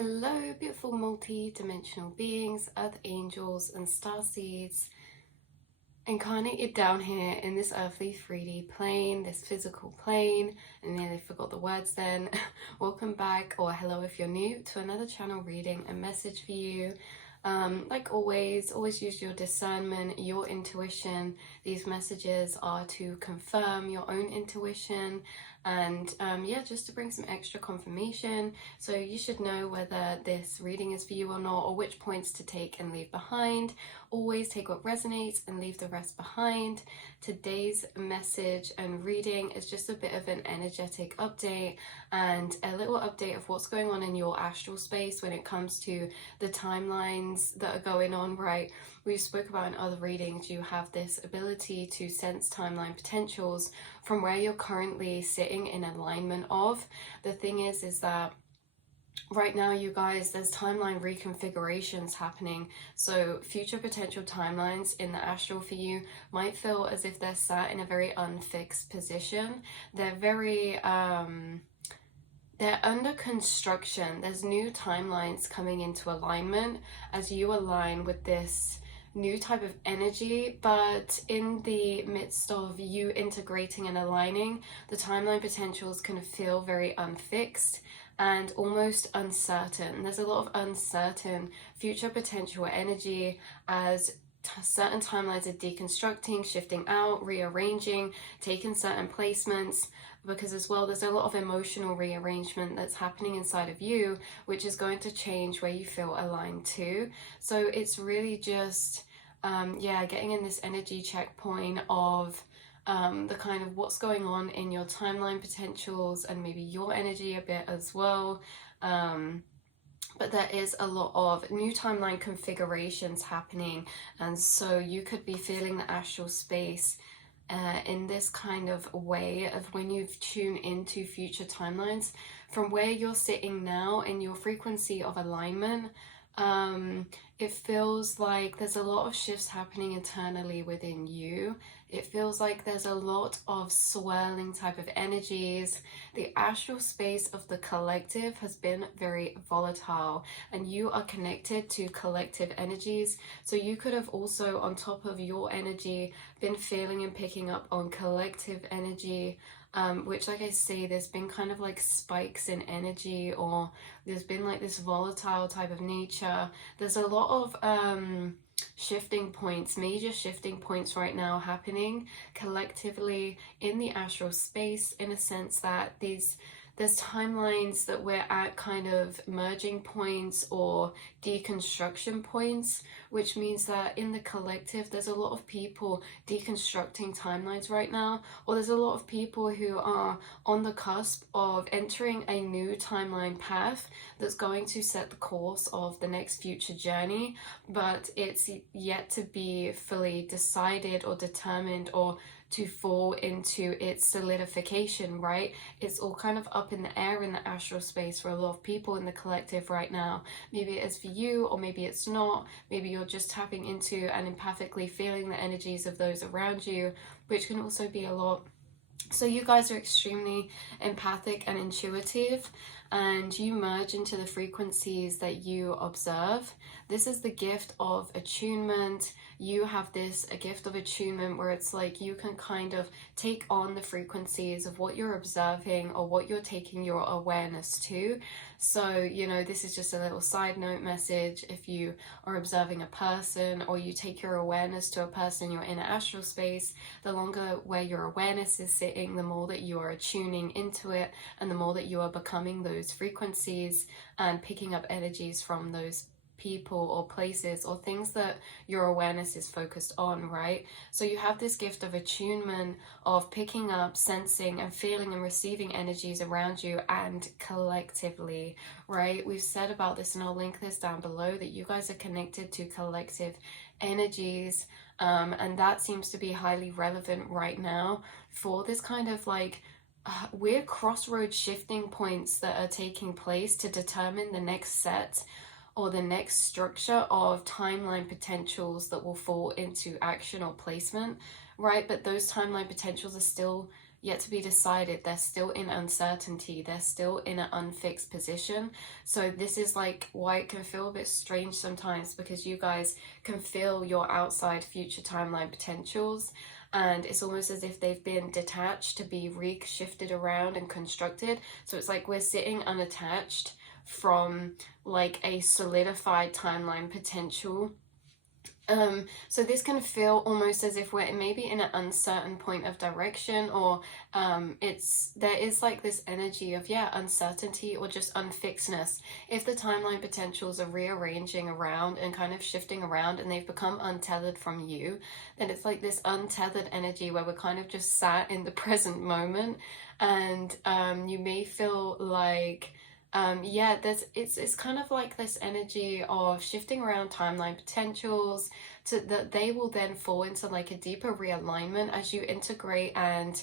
Hello, beautiful multi-dimensional beings, earth angels, and star seeds incarnated down here in this earthly 3D plane, this physical plane. And nearly forgot the words then. Welcome back, or hello if you're new, to another channel reading and message for you. Like always use your discernment, your intuition. These messages are to confirm your own intuition and yeah, just to bring some extra confirmation. So you should know whether this reading is for you or not, or which points to take and leave behind. Always take what resonates and leave the rest behind. Today's message and reading is just a bit of an energetic update and a little update of what's going on in your astral space when it comes to the timelines that are going on, right? We spoke about in other readings, you have this ability to sense timeline potentials from where you're currently sitting in alignment of. The thing is that right now, you guys, there's timeline reconfigurations happening. So future potential timelines in the astral for you might feel as if they're sat in a very unfixed position. They're very they're under construction. There's new timelines coming into alignment as you align with this new type of energy, but in the midst of you integrating and aligning, the timeline potentials can feel very unfixed and almost uncertain. There's a lot of uncertain future potential energy as certain timelines are deconstructing, shifting out, rearranging, taking certain placements, because as well there's a lot of emotional rearrangement that's happening inside of you, which is going to change where you feel aligned to. So it's really just yeah, getting in this energy checkpoint of the kind of what's going on in your timeline potentials and maybe your energy a bit as well. But there is a lot of new timeline configurations happening, and so you could be feeling the astral space in this kind of way of when you tune into future timelines from where you're sitting now in your frequency of alignment. It feels like there's a lot of shifts happening internally within you. It feels like there's a lot of swirling type of energies. The astral space of the collective has been very volatile, and you are connected to collective energies. So you could have also, on top of your energy, been feeling and picking up on collective energy, which, like I say, there's been kind of like spikes in energy, or there's been like this volatile type of nature. There's a lot of shifting points, major shifting points right now happening collectively in the astral space, in a sense that there's timelines that we're at kind of merging points or deconstruction points, which means that in the collective there's a lot of people deconstructing timelines right now, or there's a lot of people who are on the cusp of entering a new timeline path that's going to set the course of the next future journey, but it's yet to be fully decided or determined or to fall into its solidification, right? It's all kind of up in the air in the astral space for a lot of people in the collective right now. Maybe it is for you, or maybe it's not. Maybe you're just tapping into and empathically feeling the energies of those around you, which can also be a lot. So you guys are extremely empathic and intuitive, and you merge into the frequencies that you observe. This is the gift of attunement. You have a gift of attunement where it's like you can kind of take on the frequencies of what you're observing or what you're taking your awareness to. So, you know, this is just a little side note message. If you are observing a person, or you take your awareness to a person, you're in an astral space, the longer where your awareness is sitting, the more that you are tuning into it, and the more that you are becoming those frequencies and picking up energies from those people or places or things that your awareness is focused on, right? So you have this gift of attunement, of picking up, sensing and feeling and receiving energies around you and collectively, right? We've said about this, and I'll link this down below, that you guys are connected to collective energies, and that seems to be highly relevant right now for this kind of like weird crossroad shifting points that are taking place to determine the next set or the next structure of timeline potentials that will fall into action or placement, right? But those timeline potentials are still yet to be decided. They're still in uncertainty. They're still in an unfixed position. So this is like why it can feel a bit strange sometimes, because you guys can feel your outside future timeline potentials, and it's almost as if they've been detached to be re-shifted around and constructed. So it's like we're sitting unattached from like a solidified timeline potential. So this can feel almost as if we're maybe in an uncertain point of direction, or there is like this energy of uncertainty or just unfixedness. If the timeline potentials are rearranging around and kind of shifting around and they've become untethered from you, then it's like this untethered energy where we're kind of just sat in the present moment, and you may feel like it's kind of like this energy of shifting around timeline potentials, to that they will then fall into like a deeper realignment as you integrate and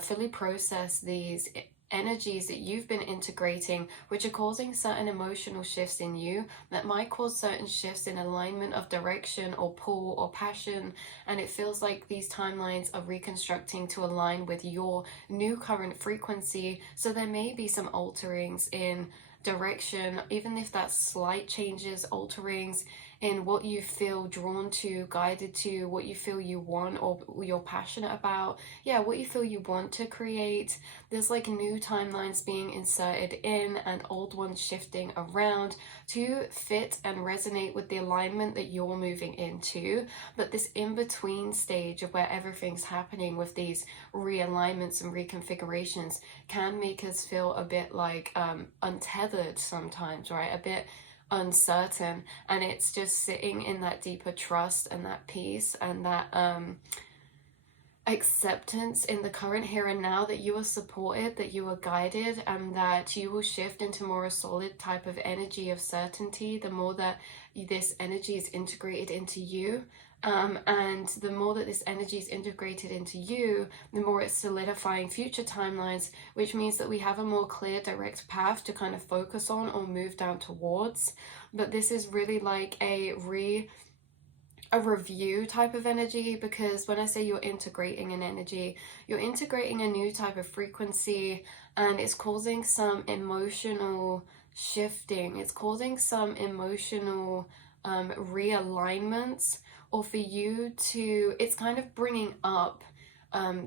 fully process these energies that you've been integrating, which are causing certain emotional shifts in you that might cause certain shifts in alignment of direction or pull or passion. And it feels like these timelines are reconstructing to align with your new current frequency. So there may be some alterings in direction, even if that's slight changes, alterings in what you feel drawn to, guided to, what you feel you want or you're passionate about, what you feel you want to create. There's like new timelines being inserted in and old ones shifting around to fit and resonate with the alignment that you're moving into. But this in-between stage of where everything's happening with these realignments and reconfigurations can make us feel a bit like untethered sometimes, right? A bit uncertain, and it's just sitting in that deeper trust and that peace and that acceptance in the current here and now, that you are supported, that you are guided, and that you will shift into more a solid type of energy of certainty the more that this energy is integrated into you. And the more that this energy is integrated into you, the more it's solidifying future timelines, which means that we have a more clear, direct path to kind of focus on or move down towards. But this is really like a review type of energy, because when I say you're integrating an energy, you're integrating a new type of frequency, and it's causing some emotional shifting. It's causing some emotional realignments, or for you to, it's kind of bringing up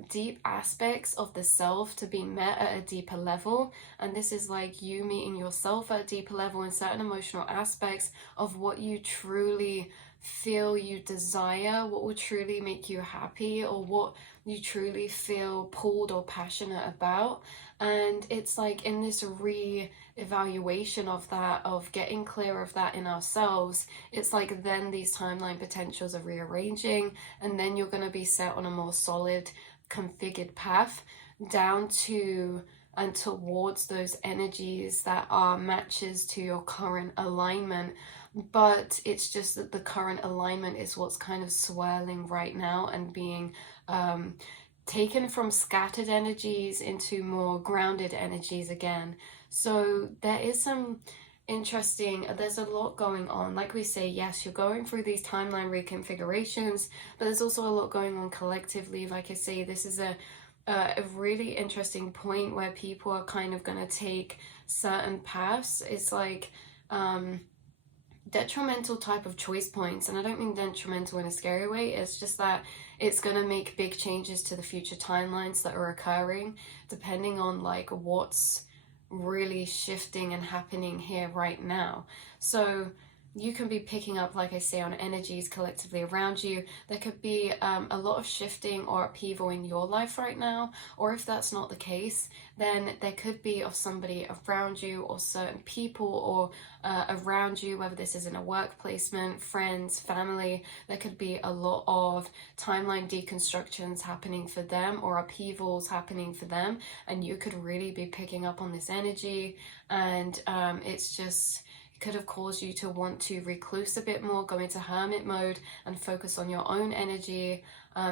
deep aspects of the self to be met at a deeper level. And this is like you meeting yourself at a deeper level in certain emotional aspects of what you truly feel you desire, what will truly make you happy, or what you truly feel pulled or passionate about. And it's like in this re-evaluation of that, of getting clear of that in ourselves, it's like then these timeline potentials are rearranging, and then you're going to be set on a more solid configured path down to and towards those energies that are matches to your current alignment. But it's just that the current alignment is what's kind of swirling right now and being taken from scattered energies into more grounded energies again. So there is some interesting, there's a lot going on. Like we say, yes, you're going through these timeline reconfigurations, but there's also a lot going on collectively. Like I say, this is a really interesting point where people are kind of going to take certain paths. It's like detrimental type of choice points, and I don't mean detrimental in a scary way. It's just that it's going to make big changes to the future timelines that are occurring depending on like what's really shifting and happening here right now. So you can be picking up, like I say, on energies collectively around you. There could be a lot of shifting or upheaval in your life right now, or if that's not the case, then there could be of somebody around you or certain people or around you, whether this is in a work placement, friends, family. There could be a lot of timeline deconstructions happening for them or upheavals happening for them, and you could really be picking up on this energy. And it's just could have caused you to want to recluse a bit more, go into hermit mode and focus on your own energy.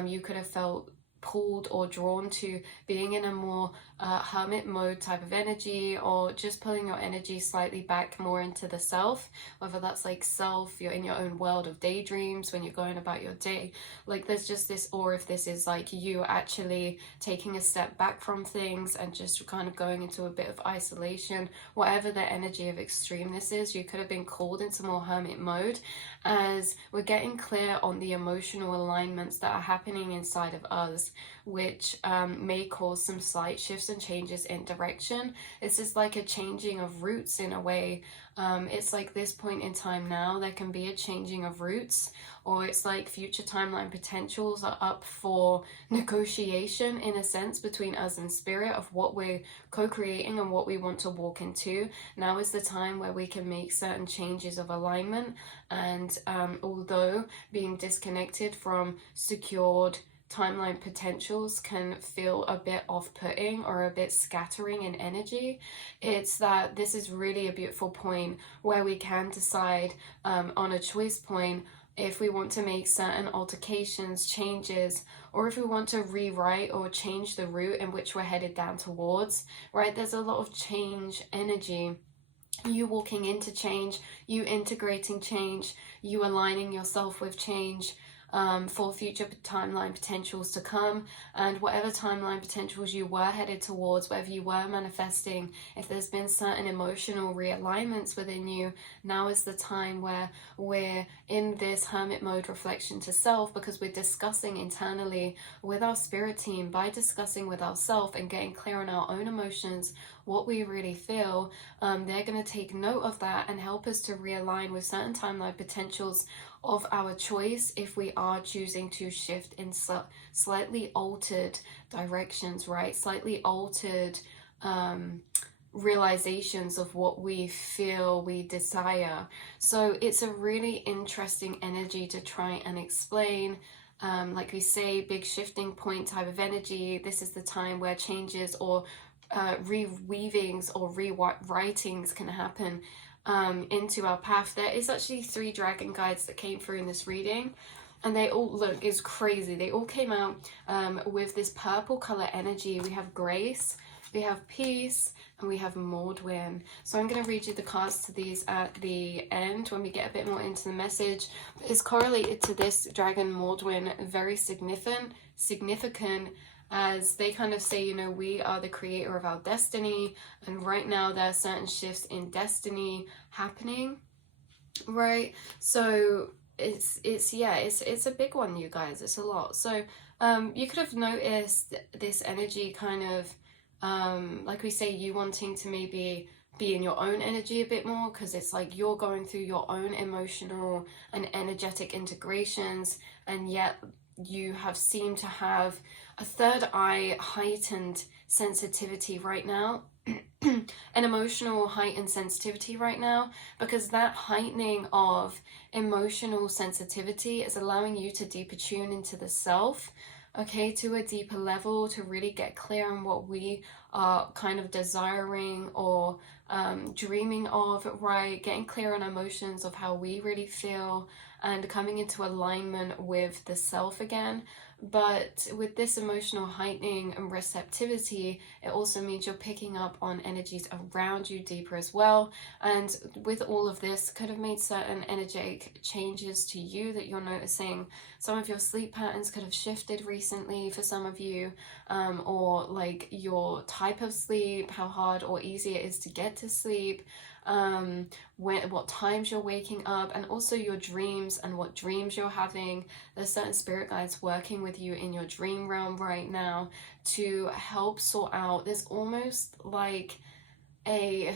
You could have felt pulled or drawn to being in a more hermit mode type of energy, or just pulling your energy slightly back more into the self, whether that's like self, you're in your own world of daydreams when you're going about your day, like there's just this, or if this is like you actually taking a step back from things and just kind of going into a bit of isolation, whatever the energy of extremeness is, you could have been called into more hermit mode, as we're getting clear on the emotional alignments that are happening inside of us, which may cause some slight shifts and changes in direction. This is like a changing of roots in a way. It's like this point in time now, there can be a changing of roots, or it's like future timeline potentials are up for negotiation in a sense between us and spirit of what we're co-creating and what we want to walk into. Now is the time where we can make certain changes of alignment, and although being disconnected from secured timeline potentials can feel a bit off-putting or a bit scattering in energy, it's that this is really a beautiful point where we can decide on a choice point if we want to make certain alterations, changes, or if we want to rewrite or change the route in which we're headed down towards, right? There's a lot of change energy. You walking into change, you integrating change, you aligning yourself with change, for future timeline potentials to come, and whatever timeline potentials you were headed towards, whatever you were manifesting, if there's been certain emotional realignments within you, now is the time where we're in this hermit mode reflection to self, because we're discussing internally with our spirit team, by discussing with ourselves and getting clear on our own emotions, what we really feel. They're going to take note of that and help us to realign with certain timeline potentials of our choice if we are choosing to shift in slightly altered directions, right? Slightly altered realizations of what we feel we desire. So it's a really interesting energy to try and explain. Like we say, big shifting point type of energy. This is the time where changes or reweavings or rewritings can happen into our path. There is actually 3 dragon guides that came through in this reading, and they all look, it's crazy, they all came out with this purple color energy. We have grace, we have peace, and we have Mordwin. So I'm going to read you the cards to these at the end when we get a bit more into the message. It's correlated to this dragon Mordwin, very significant, as they kind of say, you know, we are the creator of our destiny, and right now there are certain shifts in destiny happening, right? So it's a big one, you guys. It's a lot. So you could have noticed this energy kind of like we say, you wanting to maybe be in your own energy a bit more, because it's like you're going through your own emotional and energetic integrations, and yet you have seemed to have a third eye heightened sensitivity right now, an emotional heightened sensitivity right now, because that heightening of emotional sensitivity is allowing you to deeper tune into the self, okay, to a deeper level, to really get clear on what we are kind of desiring or dreaming of, right? Getting clear on emotions of how we really feel and coming into alignment with the self again. But with this emotional heightening and receptivity, it also means you're picking up on energies around you deeper as well. And with all of this, could have made certain energetic changes to you that you're noticing. Some of your sleep patterns could have shifted recently for some of you, or like your type of sleep, how hard or easy it is to get to sleep, what times you're waking up, and also your dreams and what dreams you're having. There's certain spirit guides working with you in your dream realm right now to help sort out. There's almost like a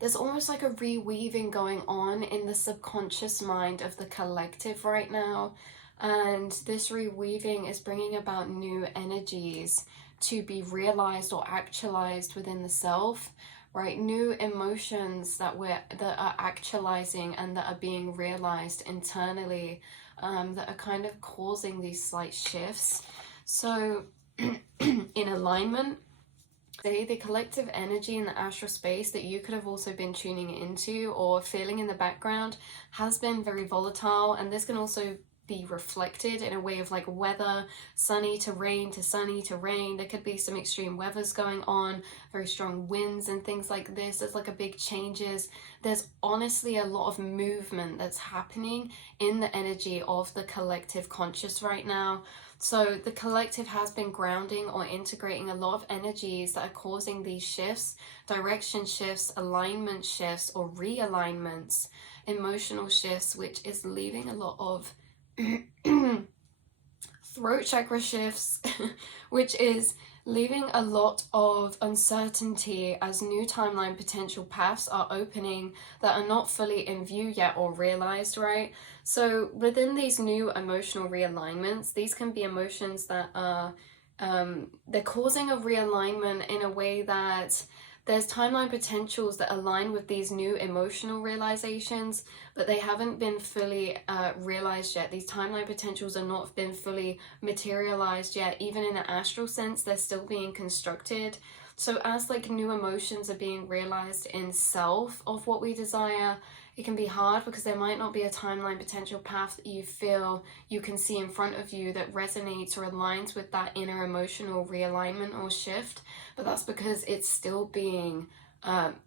reweaving going on in the subconscious mind of the collective right now, and this reweaving is bringing about new energies to be realized or actualized within the self, right? New emotions that are actualizing and that are being realized internally, that are kind of causing these slight shifts. So in alignment, say the collective energy in the astral space that you could have also been tuning into or feeling in the background has been very volatile, and this can also be reflected in a way of like weather, sunny to rain to sunny to rain. There could be some extreme weathers going on, very strong winds and things like this. There's like a big changes. There's honestly a lot of movement that's happening in the energy of the collective conscious right now. So the collective has been grounding or integrating a lot of energies that are causing these shifts, direction shifts, alignment shifts, or realignments, emotional shifts, which is leaving a lot of throat chakra shifts, which is leaving a lot of uncertainty as new timeline potential paths are opening that are not fully in view yet or realized, right? So within these new emotional realignments, these can be emotions that are they're causing a realignment in a way that there's timeline potentials that align with these new emotional realizations, but they haven't been fully realized yet. These timeline potentials are not been fully materialized yet. Even in an astral sense, they're still being constructed. So as like new emotions are being realized in self of what we desire, it can be hard because there might not be a timeline potential path that you feel you can see in front of you that resonates or aligns with that inner emotional realignment or shift. But that's because it's still being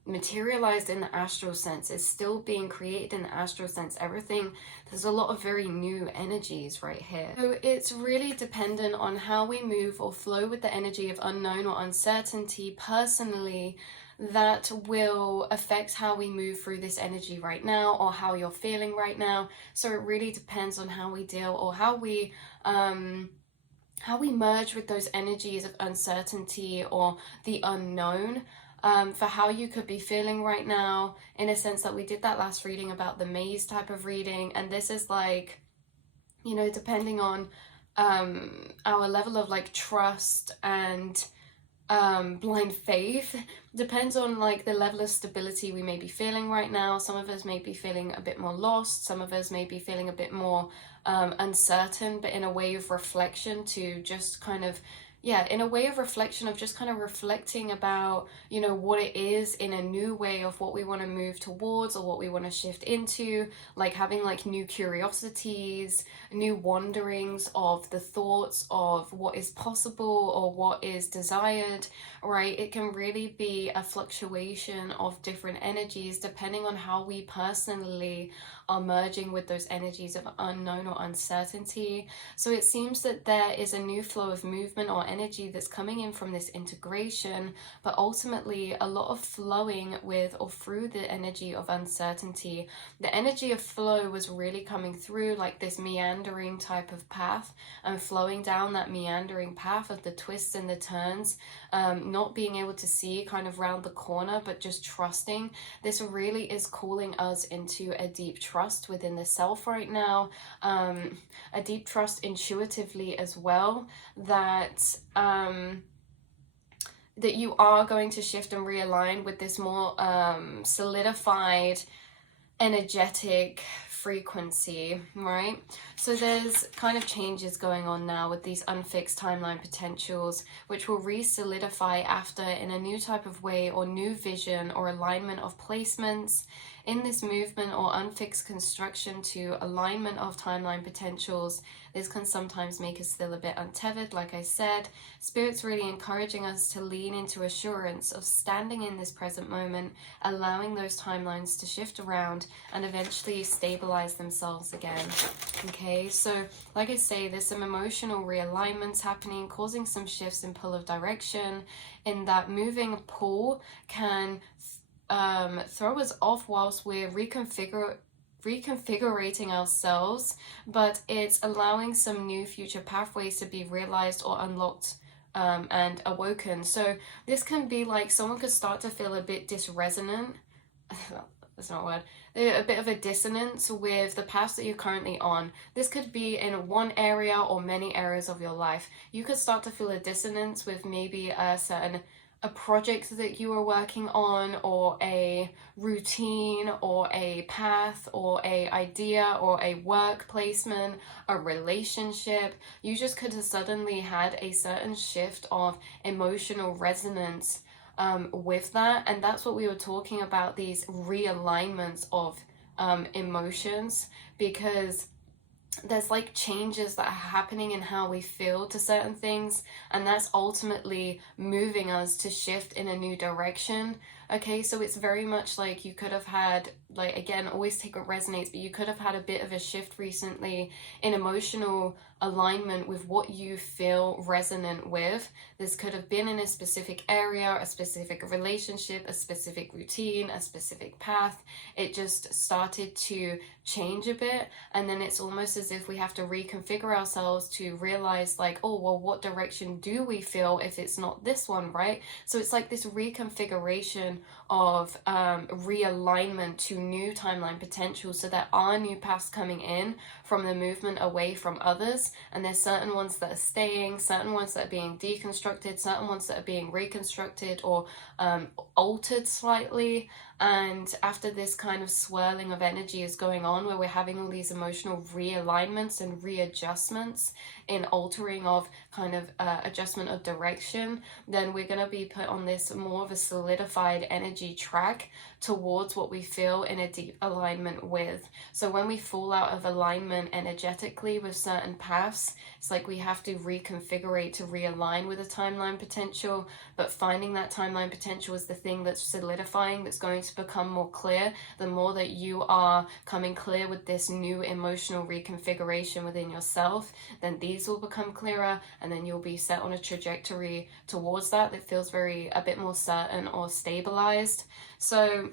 materialized in the astral sense. It's still being created in the astral sense. Everything, there's a lot of very new energies right here. So it's really dependent on how we move or flow with the energy of unknown or uncertainty personally, that will affect how we move through this energy right now, or how you're feeling right now. So it really depends on how we deal, or how we merge with those energies of uncertainty or the unknown, for how you could be feeling right now, in a sense that we did that last reading about the maze type of reading. And this is like, you know, depending on our level of like trust and blind faith, depends on like the level of stability we may be feeling right now. Some of us may be feeling a bit more lost, some of us may be feeling a bit more uncertain, but in a way of reflection to just kind of, yeah, in a way of reflection of just kind of reflecting about, you know, what it is in a new way of what we want to move towards or what we want to shift into, like having like new curiosities, new wanderings of the thoughts of what is possible or what is desired, right? It can really be a fluctuation of different energies depending on how we personally are merging with those energies of unknown or uncertainty. So it seems that there is a new flow of movement or energy that's coming in from this integration, but ultimately a lot of flowing with or through the energy of uncertainty. The energy of flow was really coming through like this meandering type of path, and flowing down that meandering path of the twists and the turns, not being able to see kind of round the corner, but just trusting. This really is calling us into a deep trust within the self right now, a deep trust intuitively as well, that that you are going to shift and realign with this more solidified energetic frequency, right? So there's kind of changes going on now with these unfixed timeline potentials, which will re-solidify after in a new type of way or new vision or alignment of placements in this movement or unfixed construction to alignment of timeline potentials. This can sometimes make us feel a bit untethered, like I said. Spirit's really encouraging us to lean into assurance of standing in this present moment, allowing those timelines to shift around and eventually stabilize themselves again. Okay, so like I say, there's some emotional realignments happening, causing some shifts in pull of direction, in that moving pull can throw us off whilst we're reconfigurating ourselves, but it's allowing some new future pathways to be realized or unlocked and awoken. So this can be like someone could start to feel a bit disresonant. That's not a word. A bit of a dissonance with the path that you're currently on. This could be in one area or many areas of your life. You could start to feel a dissonance with maybe a project that you are working on, or a routine, or a path, or a idea, or a work placement, a relationship. You just could have suddenly had a certain shift of emotional resonance with that. And that's what we were talking about, these realignments of emotions, because there's like changes that are happening in how we feel to certain things, and that's ultimately moving us to shift in a new direction. Okay, so it's very much like you could have had, like, again, always take what resonates, but you could have had a bit of a shift recently in emotional alignment with what you feel resonant with. This could have been in a specific area, a specific relationship, a specific routine, a specific path. It just started to change a bit, and then it's almost as if we have to reconfigure ourselves to realize, like, oh, well, what direction do we feel if it's not this one, right? So it's like this reconfiguration of realignment to new timeline potential, so there are new paths coming in from the movement away from others, and there's certain ones that are staying, certain ones that are being deconstructed, certain ones that are being reconstructed or altered slightly. And after this kind of swirling of energy is going on, where we're having all these emotional realignments and readjustments in altering of kind of adjustment of direction, then we're going to be put on this more of a solidified energy track towards what we feel in a deep alignment with. So when we fall out of alignment energetically with certain paths, it's like we have to reconfigure to realign with a timeline potential, but finding that timeline potential is the thing that's solidifying, that's going to become more clear. The more that you are coming clear with this new emotional reconfiguration within yourself, then these will become clearer, and then you'll be set on a trajectory towards that feels a bit more certain or stabilized. So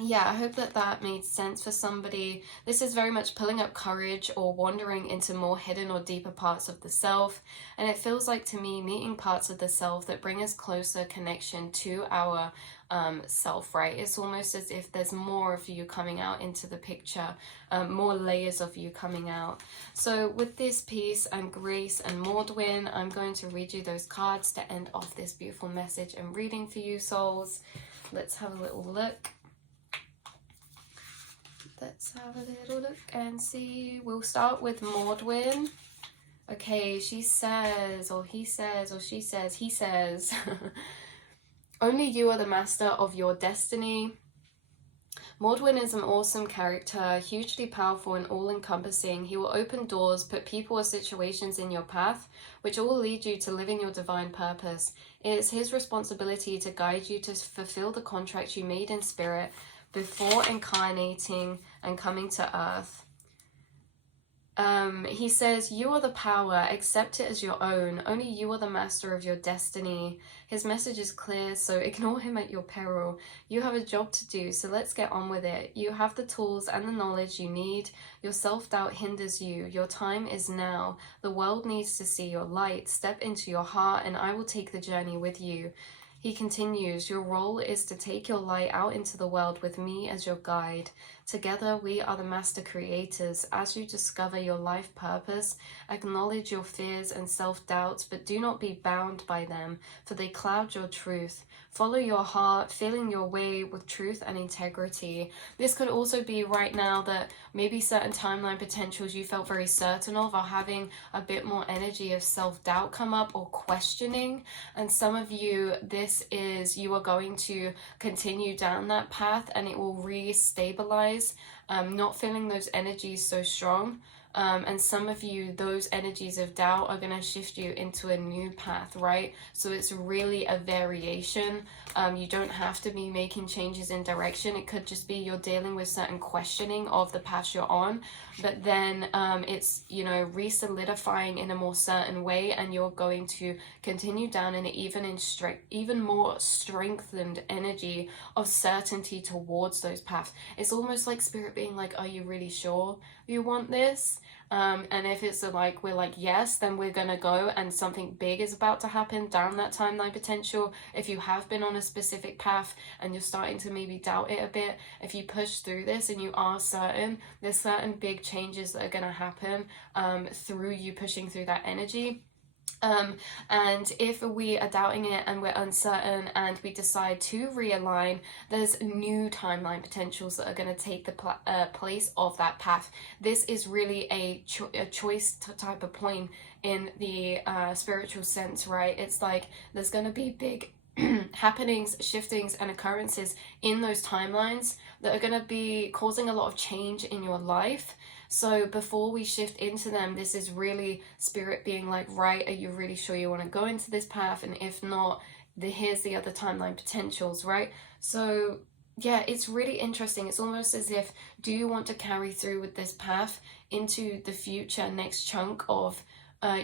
yeah, I hope that made sense for somebody. This is very much pulling up courage or wandering into more hidden or deeper parts of the self. And it feels like, to me, meeting parts of the self that bring us closer connection to our self, right? It's almost as if there's more of you coming out into the picture, more layers of you coming out. So with this piece and Grace and Maudwin, I'm going to read you those cards to end off this beautiful message and reading for you, souls. Let's have a little look. Let's have a little look and see. We'll start with Maudwin. Okay, she says, or he says, or she says, he says, only you are the master of your destiny. Maudwin is an awesome character, hugely powerful and all-encompassing. He will open doors, put people or situations in your path, which all lead you to living your divine purpose. It is his responsibility to guide you to fulfill the contract you made in spirit before incarnating and coming to earth. He says, you are the power, accept it as your own. Only you are the master of your destiny. His message is clear, so ignore him at your peril. You have a job to do, so let's get on with it. You have the tools and the knowledge you need. Your self-doubt hinders you. Your time is now. The world needs to see your light. Step into your heart, and I will take the journey with you. He continues, your role is to take your light out into the world with me as your guide. Together, we are the master creators. As you discover your life purpose, acknowledge your fears and self-doubts, but do not be bound by them, for they cloud your truth. Follow your heart, feeling your way with truth and integrity. This could also be right now that maybe certain timeline potentials you felt very certain of are having a bit more energy of self-doubt come up or questioning. And some of you, this is, you are going to continue down that path and it will re-stabilize, not feeling those energies so strong. And some of you, those energies of doubt are going to shift you into a new path, right? So it's really a variation. You don't have to be making changes in direction. It could just be you're dealing with certain questioning of the path you're on, but then it's, you know, re-solidifying in a more certain way, and you're going to continue down in an even more strengthened energy of certainty towards those paths. It's almost like spirit being like, are you really sure you want this? And if it's like, we're like, yes, then we're gonna go, and something big is about to happen down that timeline potential. If you have been on a specific path and you're starting to maybe doubt it a bit, if you push through this and you are certain, there's certain big changes that are gonna happen through you pushing through that energy. And if we are doubting it and we're uncertain and we decide to realign, there's new timeline potentials that are going to take the place of that path. This is really a choice type of point in the spiritual sense, right? It's like there's going to be big happenings, shiftings, and occurrences in those timelines that are going to be causing a lot of change in your life. So before we shift into them, this is really spirit being like, right, are you really sure you want to go into this path? And if not, here's the other timeline potentials, right? So yeah, it's really interesting. It's almost as if, do you want to carry through with this path into the future next chunk of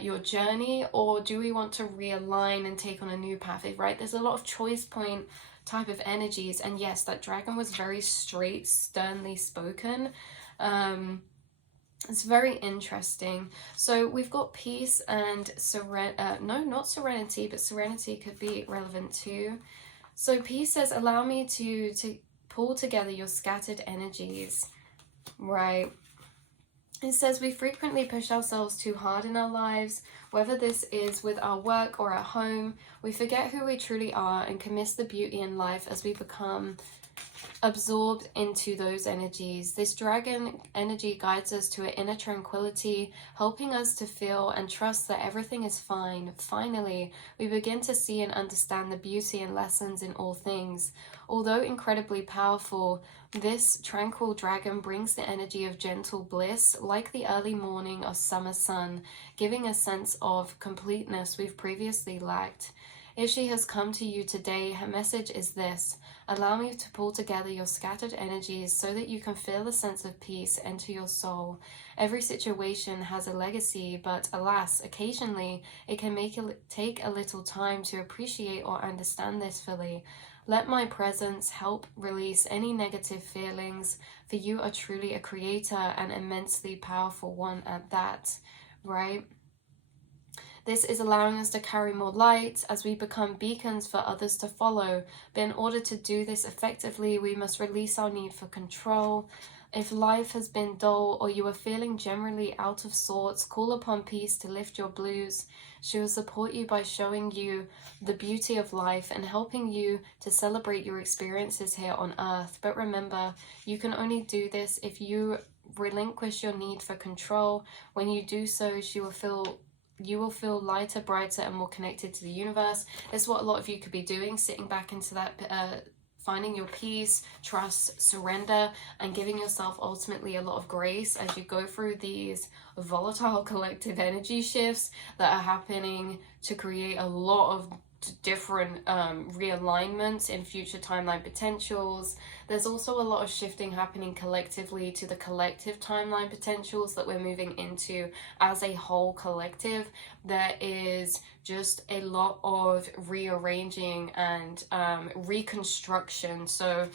your journey, or do we want to realign and take on a new path, right? There's a lot of choice point type of energies, and yes, that dragon was very straight, sternly spoken. It's very interesting. So we've got peace and no, not serenity, but serenity could be relevant too. So peace says, allow me to pull together your scattered energies, right? It says we frequently push ourselves too hard in our lives, whether this is with our work or at home. We forget who we truly are and can miss the beauty in life as we become absorbed into those energies. This dragon energy guides us to an inner tranquility, helping us to feel and trust that everything is fine. Finally, we begin to see and understand the beauty and lessons in all things. Although incredibly powerful, this tranquil dragon brings the energy of gentle bliss, like the early morning or summer sun, giving a sense of completeness we've previously lacked. If she has come to you today, her message is this: allow me to pull together your scattered energies so that you can feel a sense of peace enter your soul. Every situation has a legacy, but alas, occasionally it can take a little time to appreciate or understand this fully. Let my presence help release any negative feelings, for you are truly a creator and immensely powerful one at that, right? This is allowing us to carry more light as we become beacons for others to follow. But in order to do this effectively, we must release our need for control. If life has been dull or you are feeling generally out of sorts, call upon peace to lift your blues. She will support you by showing you the beauty of life and helping you to celebrate your experiences here on earth. But remember, you can only do this if you relinquish your need for control. When you do so, you will feel lighter, brighter, and more connected to the universe. That's what a lot of you could be doing, sitting back into that, finding your peace, trust, surrender, and giving yourself ultimately a lot of grace as you go through these volatile collective energy shifts that are happening to create a lot of different realignments in future timeline potentials. There's also a lot of shifting happening collectively to the collective timeline potentials that we're moving into as a whole collective. There is just a lot of rearranging and reconstruction. So,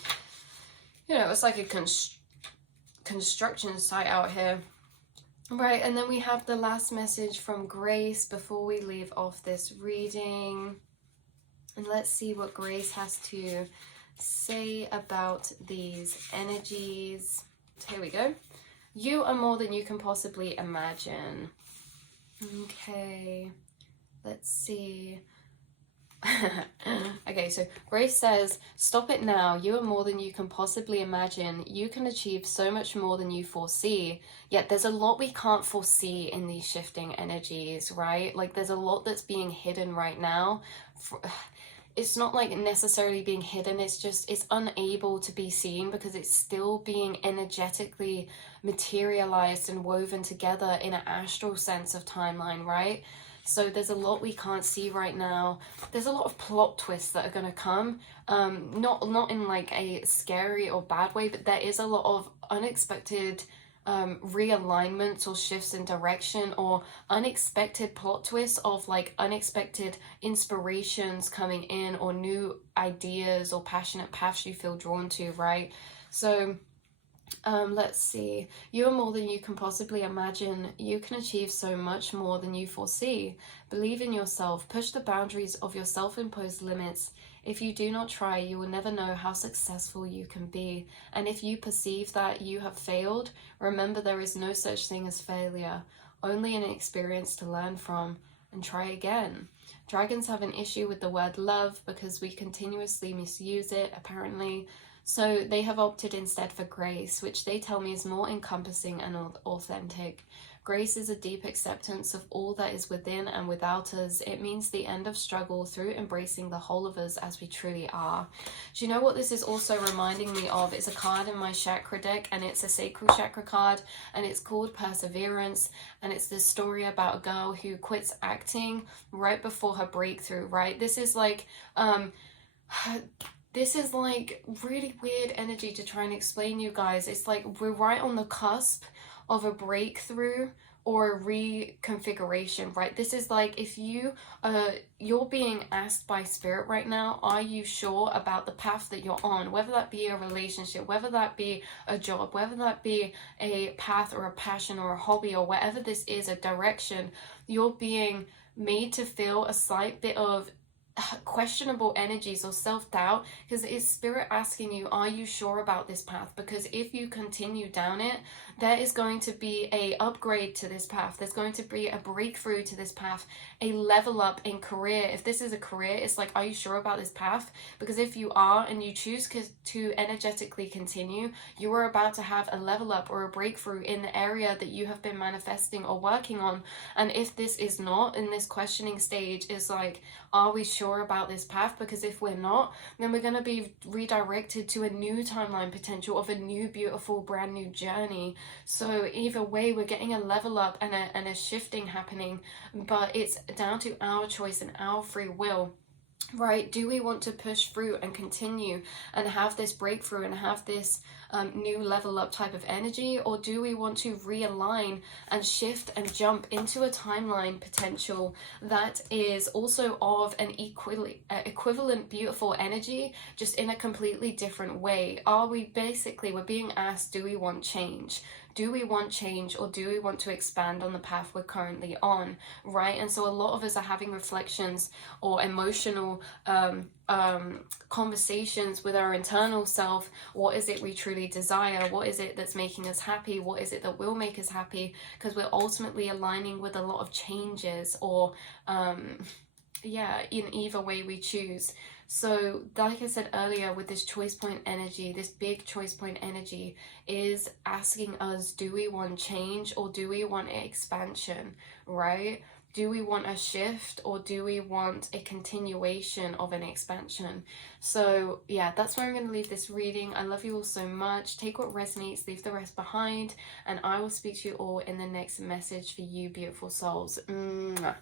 you know, it's like a construction site out here. Right, and then we have the last message from Grace before we leave off this reading. And let's see what Grace has to say about these energies. Here we go. You are more than you can possibly imagine. Okay, let's see. Okay, so Grace says, stop it now. You are more than you can possibly imagine. You can achieve so much more than you foresee. Yet there's a lot we can't foresee in these shifting energies, right? Like there's a lot that's being hidden right now. It's not like necessarily being hidden, it's just, it's unable to be seen because it's still being energetically materialized and woven together in an astral sense of timeline, right? So there's a lot we can't see right now. There's a lot of plot twists that are going to come, not in like a scary or bad way, but there is a lot of unexpected realignments or shifts in direction, or unexpected plot twists of like unexpected inspirations coming in, or new ideas or passionate paths you feel drawn to, right? So let's see. You are more than you can possibly imagine. You can achieve so much more than you foresee. Believe in yourself. Push the boundaries of your self-imposed limits. If you do not try, you will never know how successful you can be. And if you perceive that you have failed, remember there is no such thing as failure, only an experience to learn from, and try again. Dragons have an issue with the word love because we continuously misuse it, apparently. So they have opted instead for grace, which they tell me is more encompassing and authentic. Grace is a deep acceptance of all that is within and without us. It means the end of struggle through embracing the whole of us as we truly are. Do you know what this is also reminding me of? It's a card in my chakra deck, and it's a sacral chakra card, and it's called Perseverance, and it's this story about a girl who quits acting right before her breakthrough, right? This is like really weird energy to try and explain, you guys. It's like we're right on the cusp of a breakthrough or a reconfiguration, right? This is like if you're being asked by spirit right now, are you sure about the path that you're on? Whether that be a relationship, whether that be a job, whether that be a path or a passion or a hobby, or whatever this is, a direction, you're being made to feel a slight bit of questionable energies or self-doubt, because it's spirit asking you, are you sure about this path? Because if you continue down it, there is going to be a upgrade to this path, there's going to be a breakthrough to this path, a level up in career. If this is a career, it's like, are you sure about this path? Because if you are and you choose to energetically continue, you are about to have a level up or a breakthrough in the area that you have been manifesting or working on. And if this is not in this questioning stage, is like, are we sure about this path? Because if we're not, then we're going to be redirected to a new timeline potential of a new beautiful brand new journey. So either way, we're getting a level up and a shifting happening, but it's down to our choice and our free will. Right? Do we want to push through and continue and have this breakthrough and have this new level up type of energy, or do we want to realign and shift and jump into a timeline potential that is also of an equivalent beautiful energy, just in a completely different way? We're being asked, do we want change? Do we want change, or do we want to expand on the path we're currently on, right? And so a lot of us are having reflections or emotional conversations with our internal self. What is it we truly desire? What is it that's making us happy? What is it that will make us happy? Because we're ultimately aligning with a lot of changes, or in either way we choose. So like I said earlier, with this choice point energy, this big choice point energy is asking us, do we want change or do we want expansion, right? Do we want a shift or do we want a continuation of an expansion? So yeah, that's where I'm going to leave this reading. I love you all so much. Take what resonates, leave the rest behind, and I will speak to you all in the next message for you beautiful souls. Mwah.